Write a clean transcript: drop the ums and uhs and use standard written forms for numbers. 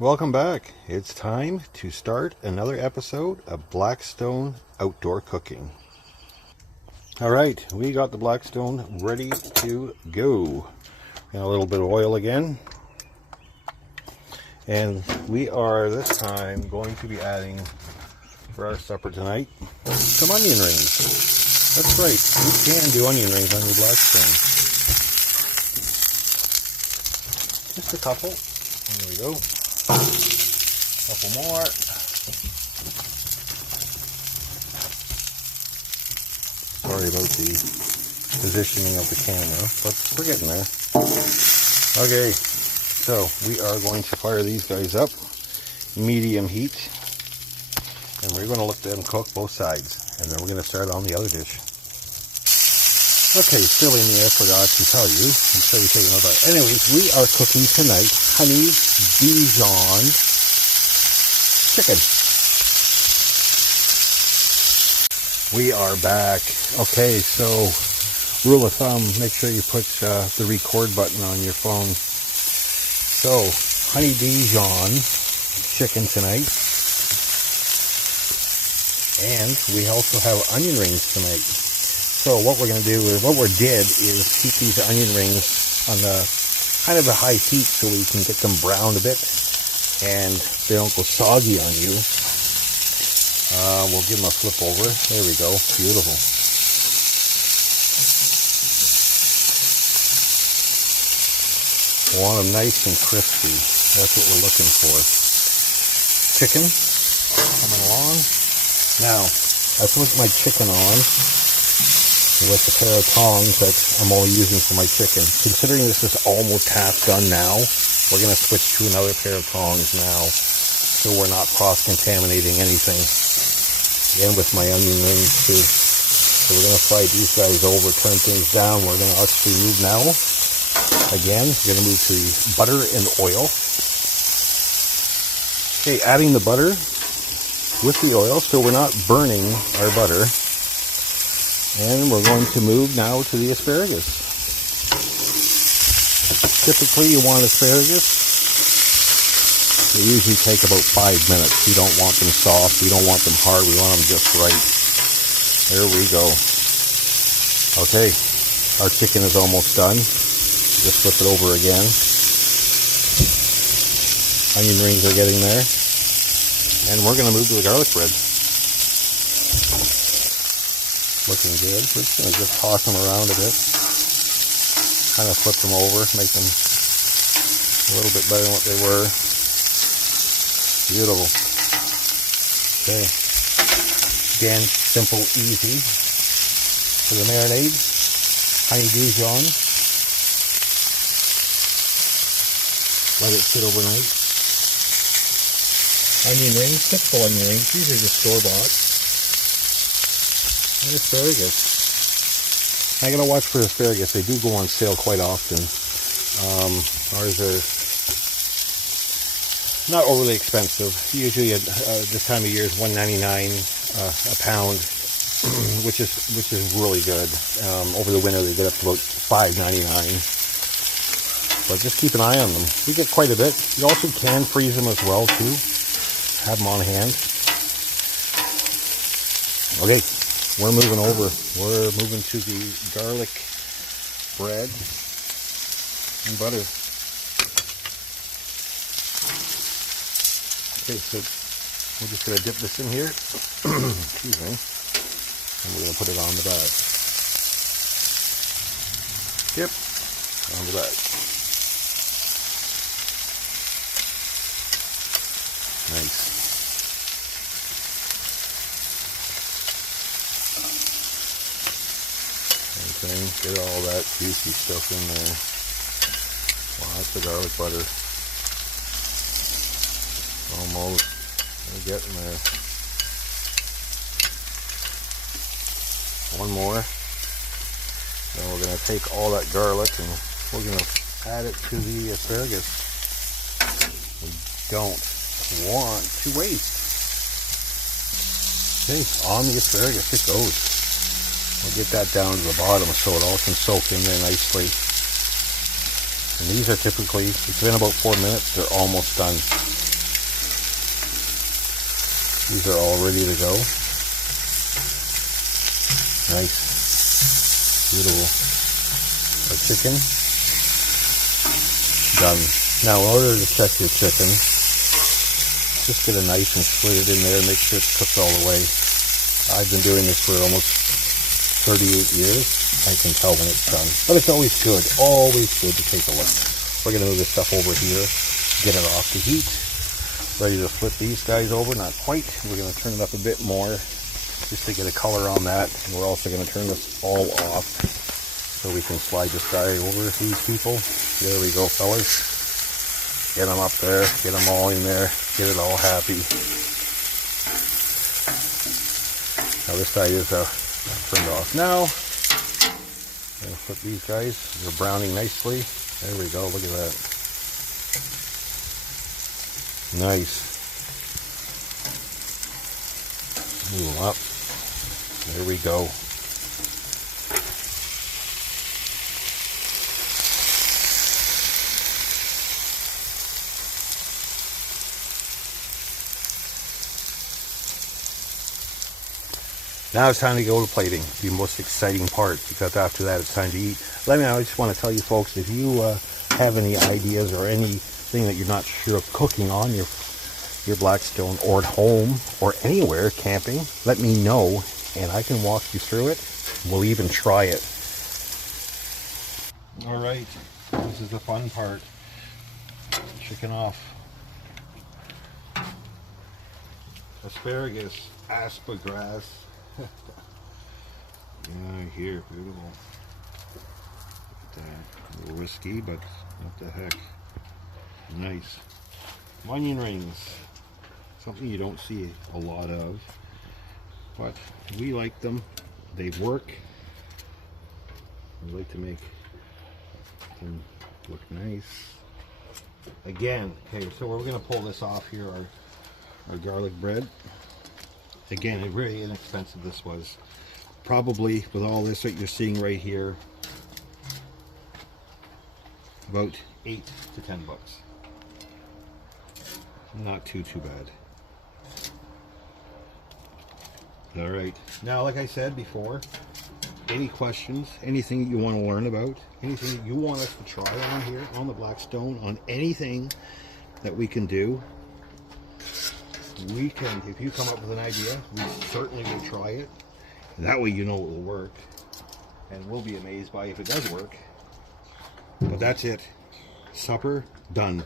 Welcome back. It's time to start another episode of Blackstone Outdoor Cooking. Alright, we got the Blackstone ready to go. And a little bit of oil again. And we are this time going to be adding for our supper tonight some onion rings. That's right, you can do onion rings on your Blackstone. Just a couple. There we go. Couple more. Sorry about the positioning of the camera, but we're getting there. Okay, so we are going to fire these guys up, medium heat, and we're going to let them cook both sides, and then we're going to start on the other dish. Okay, silly me, I forgot to tell you. I'm sure you're taking about that. Anyways, we are cooking tonight honey Dijon chicken. We are back. Okay, so rule of thumb, make sure you put the record button on your phone. So, honey Dijon chicken tonight. And we also have onion rings tonight. So what we're going to do is, what we did is keep these onion rings on the kind of a high heat so we can get them browned a bit and they don't go soggy on you. We'll give them a flip over. There we go. Beautiful. We want them nice and crispy. That's what we're looking for. Chicken coming along. Now, I put my chicken on with a pair of tongs that I'm only using for my chicken. Considering this is almost half done now, we're going to switch to another pair of tongs now so we're not cross-contaminating anything. Again with my onion rings too. So we're going to fry these guys over, turn things down. We're going to actually move now. Again, we're going to move to the butter and oil. Okay, adding the butter with the oil so we're not burning our butter. And we're going to move now to the asparagus. Typically you want asparagus. They usually take about 5 minutes. You don't want them soft. We don't want them hard. We want them just right. There we go. Okay. Our chicken is almost done. Just flip it over again. Onion rings are getting there. And we're going to move to the garlic bread. Looking good. We're just going to just toss them around a bit. Kind of flip them over, make them a little bit better than what they were. Beautiful. Okay. Again, simple, easy. For the marinade, honey Dijon. Let it sit overnight. Onion rings, typical onion rings. These are just store-bought. And asparagus. I gotta watch for asparagus. They do go on sale quite often. Ours are not overly expensive. Usually at this time of year is $1.99 a pound, which is really good. Over the winter they get up to about $5.99. But just keep an eye on them. We get quite a bit. You also can freeze them as well too. Have them on hand. Okay. We're moving over. We're moving to the garlic bread and butter. Okay, so we're just going to dip this in here. Excuse me. And we're going to put it on the bag. Yep, on the bag. Nice. Get all that juicy stuff in there. Lots of garlic butter. Almost. We're getting there. One more. Then we're going to take all that garlic and we're going to add it to the asparagus. We don't want to waste. Okay, on the asparagus it goes. We'll get that down to the bottom so it all can soak in there nicely. And these are typically, it's been about 4 minutes, they're almost done. These are all ready to go. Nice. Beautiful. Our chicken. Done. Now, in order to check your chicken, just get a knife and split it in there and make sure it's cooked all the way. I've been doing this for almost 38 years. I can tell when it's done. But it's always good to take a look. We're going to move this stuff over here, get it off the heat. Ready to flip these guys over, not quite. We're going to turn it up a bit more just to get a color on that. And we're also going to turn this all off so we can slide this guy over these people. There we go, fellas. Get them up there, get them all in there, get it all happy. Now this guy is turned off now. I'm going to flip these guys. They're browning nicely. There we go, look at that. Nice. Move them up. There we go. Now it's time to go to plating, the most exciting part, because after that it's time to eat. I just want to tell you folks, if you have any ideas or anything that you're not sure of cooking on your Blackstone, or at home, or anywhere, camping, let me know, and I can walk you through it. We'll even try it. Alright, this is the fun part. Chicken off. Asparagus, asparagus. Yeah, here, beautiful. Look at that. A little risky, but what the heck. Nice. Onion rings. Something you don't see a lot of, but we like them. They work. We like to make them look nice. Again, okay, so we're going to pull this off here, our garlic bread. Again, it's really inexpensive. This was probably, with all this that you're seeing right here, about 8 to 10 bucks. Not too bad. All right, now like I said before, any questions, anything that you want to learn about, anything that you want us to try on here on the Blackstone, on anything that we can do, we can. If you come up with an idea, we certainly will try it. That way you know it will work, and we'll be amazed by if it does work. But that's it. Supper done.